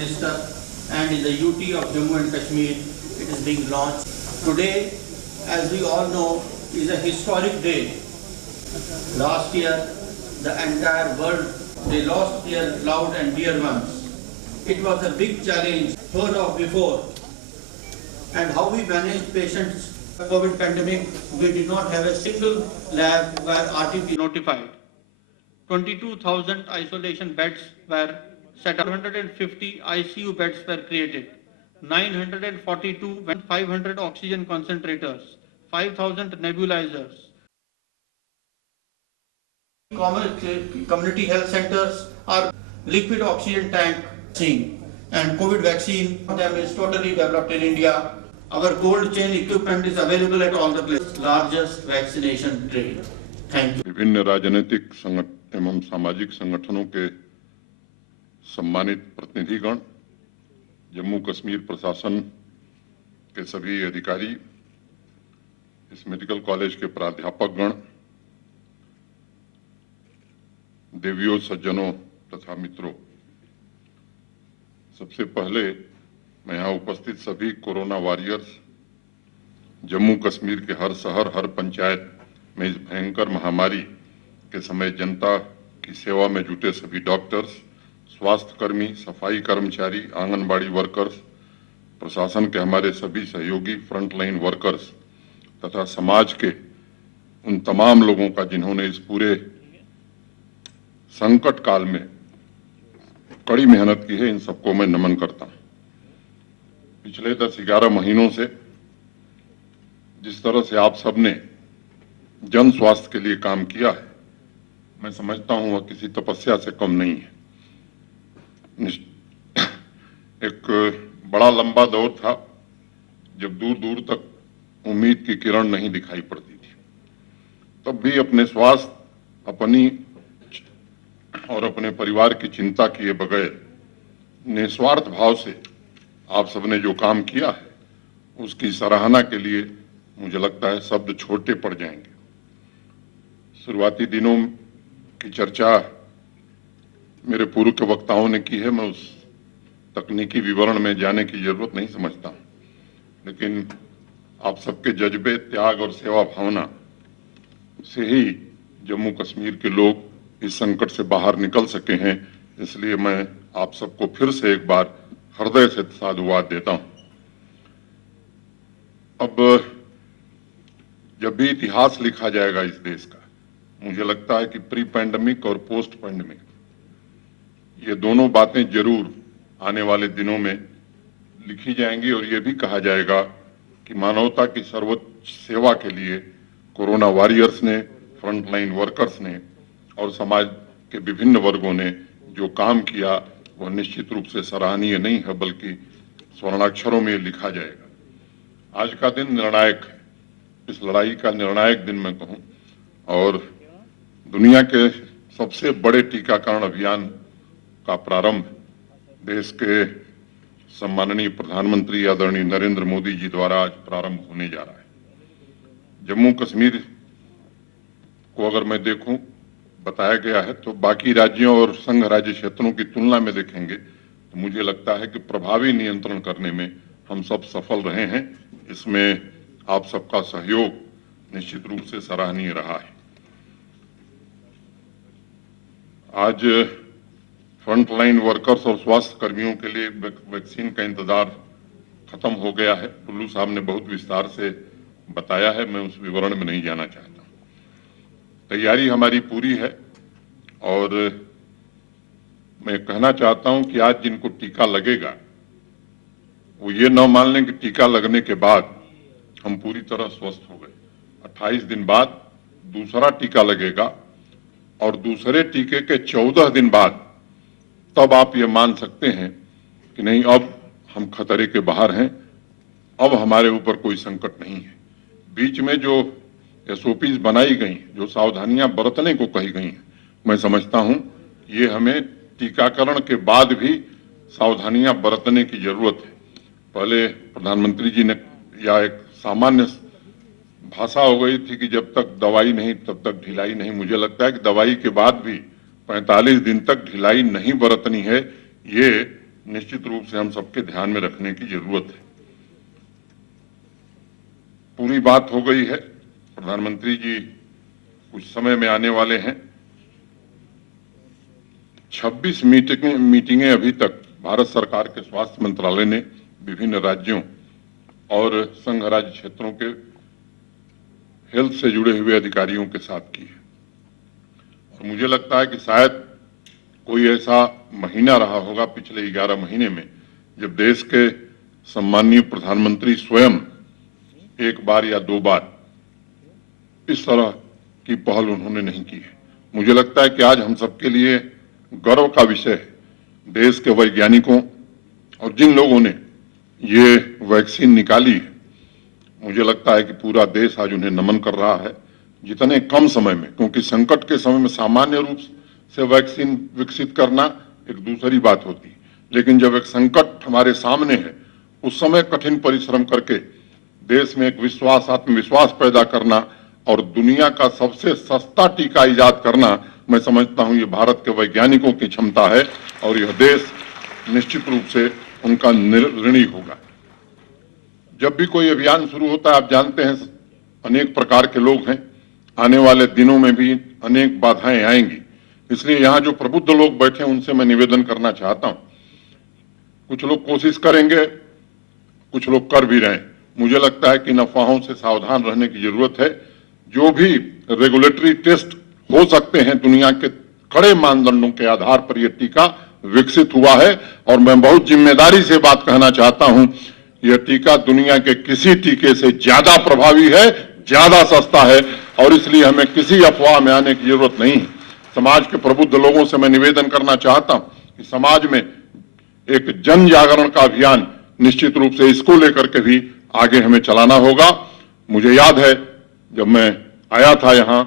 Minister, and in the UT of Jammu and Kashmir, it is being launched. Today, as we all know, is a historic day. Last year, the entire world, they lost their loved and dear ones. It was a big challenge, heard of before. And how we managed patients, COVID pandemic, we did not have a single lab where RT notified. 22,000 isolation beds were set up, 150 ICU beds were created, 942, 500 oxygen concentrators, 5,000 nebulizers. Community health centers are liquid oxygen tank and COVID vaccine for them is totally developed in India. Our cold chain equipment is available at all the places. Largest vaccination train. Thank you. विभिन्न राजनीतिक एवं सामाजिक संगठनों के सम्मानित प्रतिनिधिगण, जम्मू कश्मीर प्रशासन के सभी अधिकारी, इस मेडिकल कॉलेज के प्राध्यापकगण, देवियों, सज्जनों तथा मित्रों, सबसे पहले मैं यहाँ उपस्थित सभी कोरोना वॉरियर्स, जम्मू कश्मीर के हर शहर, हर पंचायत में इस भयंकर महामारी के समय जनता की सेवा में जुटे सभी डॉक्टर्स, स्वास्थ्यकर्मी, सफाई कर्मचारी, आंगनबाड़ी वर्कर्स, प्रशासन के हमारे सभी सहयोगी, फ्रंटलाइन वर्कर्स तथा समाज के उन तमाम लोगों का जिन्होंने इस पूरे संकट काल में कड़ी मेहनत की है, इन सबको मैं नमन करता हूं। पिछले 10-11 महीनों से जिस तरह से आप सबने जन स्वास्थ्य के लिए काम किया है, मैं समझता हूं वह किसी तपस्या से कम नहीं है। एक बड़ा लंबा दौर था जब दूर दूर तक उम्मीद की किरण नहीं दिखाई पड़ती थी, तब भी अपने स्वास्थ्य, अपनी और अपने परिवार की चिंता किए बगैर निस्वार्थ भाव से आप सबने जो काम किया है, उसकी सराहना के लिए मुझे लगता है शब्द छोटे पड़ जाएंगे। शुरुआती दिनों की चर्चा मेरे पूर्व के वक्ताओं ने की है, मैं उस तकनीकी विवरण में जाने की जरूरत नहीं समझता, लेकिन आप सबके जज्बे, त्याग और सेवा भावना से ही जम्मू कश्मीर के लोग इस संकट से बाहर निकल सके हैं। इसलिए मैं आप सबको फिर से एक बार हृदय से साधुवाद देता हूं। अब जब भी इतिहास लिखा जाएगा इस देश का, मुझे लगता है कि प्री पैंडेमिक और पोस्ट पैंडेमिक, ये दोनों बातें जरूर आने वाले दिनों में लिखी जाएंगी और ये भी कहा जाएगा कि मानवता की सर्वोच्च सेवा के लिए कोरोना वॉरियर्स ने, फ्रंटलाइन वर्कर्स ने और समाज के विभिन्न वर्गों ने जो काम किया वह निश्चित रूप से सराहनीय नहीं है, बल्कि स्वर्णाक्षरों में लिखा जाएगा। आज का दिन निर्णायक है, इस लड़ाई का निर्णायक दिन मैं कहूं, और दुनिया के सबसे बड़े टीकाकरण अभियान का प्रारंभ देश के सम्माननीय प्रधानमंत्री आदरणीय नरेंद्र मोदी जी द्वारा आज प्रारंभ होने जा रहा है। जम्मू कश्मीर को अगर मैं देखूं, बताया गया है, तो बाकी राज्यों और संघ राज्य क्षेत्रों की तुलना में देखेंगे तो मुझे लगता है कि प्रभावी नियंत्रण करने में हम सब सफल रहे हैं। इसमें आप सबका सहयोग निश्चित रूप से सराहनीय रहा है। आज फ्रंटलाइन वर्कर्स और स्वास्थ्य कर्मियों के लिए वैक्सीन का इंतजार खत्म हो गया है। टुल्लू साहब ने बहुत विस्तार से बताया है, मैं उस विवरण में नहीं जाना चाहता। तैयारी हमारी पूरी है और मैं कहना चाहता हूं कि आज जिनको टीका लगेगा वो ये न मान लें कि टीका लगने के बाद हम पूरी तरह स्वस्थ हो गए। 28 दिन बाद दूसरा टीका लगेगा और दूसरे टीके के 14 दिन बाद तब आप ये मान सकते हैं कि नहीं, अब हम खतरे के बाहर हैं, अब हमारे ऊपर कोई संकट नहीं है। बीच में जो एसओपीज बनाई गई, जो सावधानियां बरतने को कही गई हैं, मैं समझता हूं ये हमें टीकाकरण के बाद भी सावधानियां बरतने की जरूरत है। पहले प्रधानमंत्री जी ने या एक सामान्य भाषा हो गई थी कि जब तक दवाई नहीं तब तक ढिलाई नहीं। मुझे लगता है कि दवाई के बाद भी 45 दिन तक ढिलाई नहीं बरतनी है। ये निश्चित रूप से हम सबके ध्यान में रखने की जरूरत है। पूरी बात हो गई है, प्रधानमंत्री जी कुछ समय में आने वाले हैं। 26 मीटिंगें अभी तक भारत सरकार के स्वास्थ्य मंत्रालय ने विभिन्न राज्यों और संघ राज्य क्षेत्रों के हेल्थ से जुड़े हुए अधिकारियों के साथ की है। और मुझे लगता है कि शायद कोई ऐसा महीना रहा होगा पिछले 11 महीने में जब देश के सम्माननीय प्रधानमंत्री स्वयं एक बार या दो बार इस तरह की पहल उन्होंने नहीं की है। मुझे लगता है कि आज हम सबके लिए गर्व का विषय है, देश के वैज्ञानिकों और जिन लोगों ने ये वैक्सीन निकाली है, मुझे लगता है कि पूरा देश आज उन्हें नमन कर रहा है। जितने कम समय में, क्योंकि संकट के समय में सामान्य रूप से वैक्सीन विकसित करना एक दूसरी बात होती है, लेकिन जब एक संकट हमारे सामने है उस समय कठिन परिश्रम करके देश में एक विश्वास, आत्मविश्वास पैदा करना और दुनिया का सबसे सस्ता टीका इजाद करना, मैं समझता हूं ये भारत के वैज्ञानिकों की क्षमता है और यह देश निश्चित रूप से उनका ऋणी होगा। जब भी कोई अभियान शुरू होता है, आप जानते हैं अनेक प्रकार के लोग हैं, आने वाले दिनों में भी अनेक बाधाएं आएंगी। इसलिए यहाँ जो प्रबुद्ध लोग बैठे हैं उनसे मैं निवेदन करना चाहता हूं, कुछ लोग कोशिश करेंगे, कुछ लोग कर भी रहे हैं। मुझे लगता है कि इन अफवाहों से सावधान रहने की जरूरत है। जो भी रेगुलेटरी टेस्ट हो सकते हैं, दुनिया के कड़े मानदंडों के आधार पर यह टीका विकसित हुआ है और मैं बहुत जिम्मेदारी से बात कहना चाहता हूं, यह टीका दुनिया के किसी टीके से ज्यादा प्रभावी है, ज्यादा सस्ता है और इसलिए हमें किसी अफवाह में आने की जरूरत नहीं है। समाज के प्रबुद्ध लोगों से मैं निवेदन करना चाहता हूं कि समाज में एक जन जागरण का अभियान निश्चित रूप से इसको लेकर के भी आगे हमें चलाना होगा। मुझे याद है जब मैं आया था यहाँ